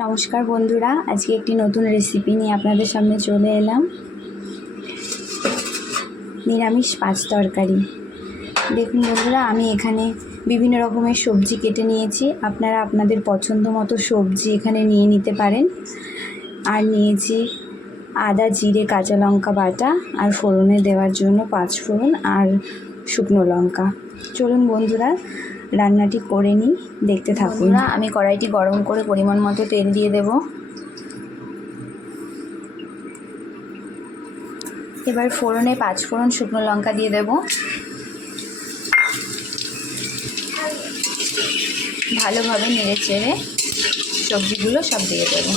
নমস্কার বন্ধুরা, আজকে একটি নতুন রেসিপি নিয়ে আপনাদের সামনে চলে এলাম। নিরামিষ পাঁচ তরকারি। দেখুন বন্ধুরা, আমি এখানে বিভিন্ন রকমের সবজি কেটে নিয়েছি। আপনারা আপনাদের পছন্দ মতো সবজি এখানে নিয়ে নিতে পারেন। আর নিয়েছি আদা, জিরে, কাঁচা লঙ্কা বাটা, আর ফোড়নে দেওয়ার জন্য 5 ফোড়ন আর শুকনো লঙ্কা। চলুন বন্ধুরা, রান্নাটি করে নিই, দেখতে থাকুন। আমি কড়াইটি গরম করে পরিমাণ মতো তেল দিয়ে দেব। এবার ফোড়নে 5 ফোড়ন শুকনো লঙ্কা দিয়ে দেব। ভালোভাবে নেড়ে চেড়ে সবজিগুলো সব দিয়ে দেব।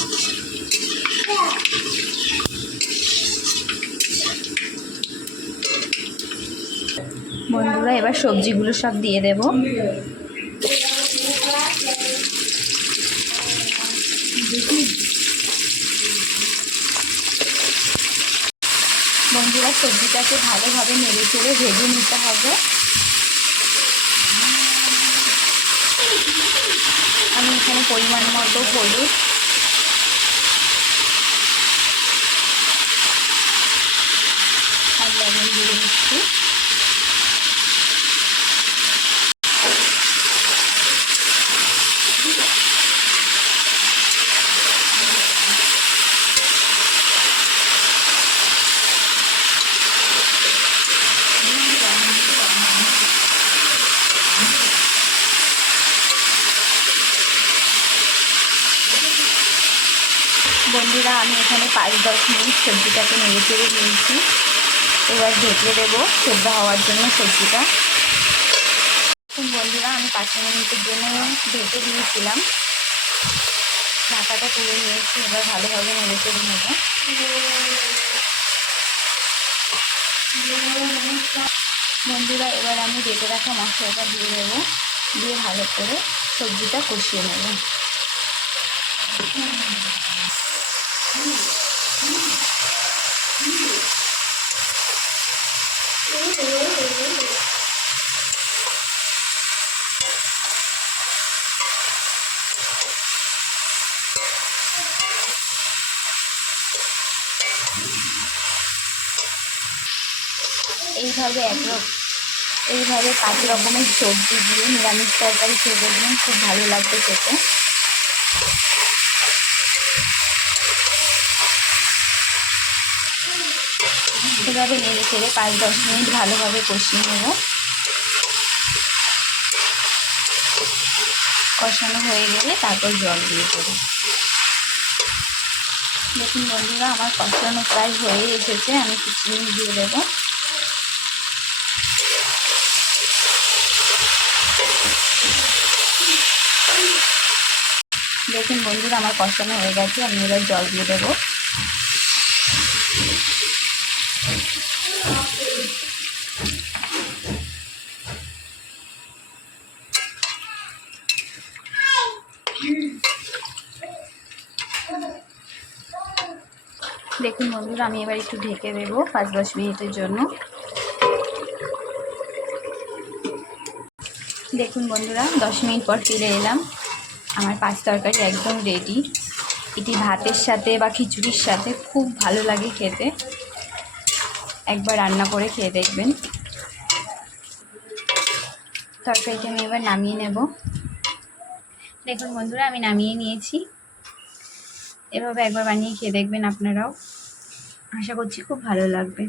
বন্ধুরা, এবার সবজিগুলো সব দিয়ে দেব। বন্ধুরা, সবজিটাকে ভালোভাবে নেড়ে চেড়ে ভেজে নিতে হবে। আমি এখানে পরিমাণ মতো হলুদ, আর লবণ দিয়ে দিচ্ছি। বন্ধুরা, আমি এখানে 5-10 মিনিট সবজিটাকে নেড়ে চেড়ে নিয়েছি। এবার ঢেকে দেবো সেদ্ধ হওয়ার জন্য সবজিটা। বন্ধুরা, আমি 5 মিনিটের জন্য ঢেকে দিয়েছিলাম। ঢাকাটা তুলে নিয়েছি। এবার ভালোভাবে নেড়ে চেড়ে নেব। বন্ধুরা, এবার আমি বেটে রাখা মশলাটা দিয়ে দেবো। দিয়ে ভালো করে সবজিটা কষিয়ে নেব। এইভাবে 5 রকমের সবজি দিয়ে নিরামিষ তরকারি খেয়ে দেখবেন, খুব ভালো লাগবে খেতে। এভাবে নেড়ে চেড়ে 5-10 মিনিট ভালোভাবে কষিয়ে নেব। কষানো হয়ে গেলে তারপর জল দিয়ে দেবো। দেখুন বন্ধুরা, আমার কষানো প্রায় হয়ে এসেছে। আমি চিনি দিয়ে দেবো। দেখুন বন্ধুরা, আমার কষানো হয়ে গেছে। আমি এবার জল দিয়ে দেবো। দেখুন বন্ধুরা, আমি এবার একটু ঢেকে দেবো 5-10 মিনিটের জন্য। দেখুন বন্ধুরা, 10 মিনিট পর ফিরে এলাম। আমার 5 তরকারি একদম রেডি। এটি ভাতের সাথে বা খিচুড়ির সাথে খুব ভালো লাগে খেতে। একবার রান্না করে খেয়ে দেখবেন। তরকারিটা আমি এবার নামিয়ে নেব। দেখুন বন্ধুরা, আমি নামিয়ে নিয়েছি। এভাবে একবার বানিয়ে খেয়ে দেখবেন আপনারাও। আশা করছি খুব ভালো লাগবে।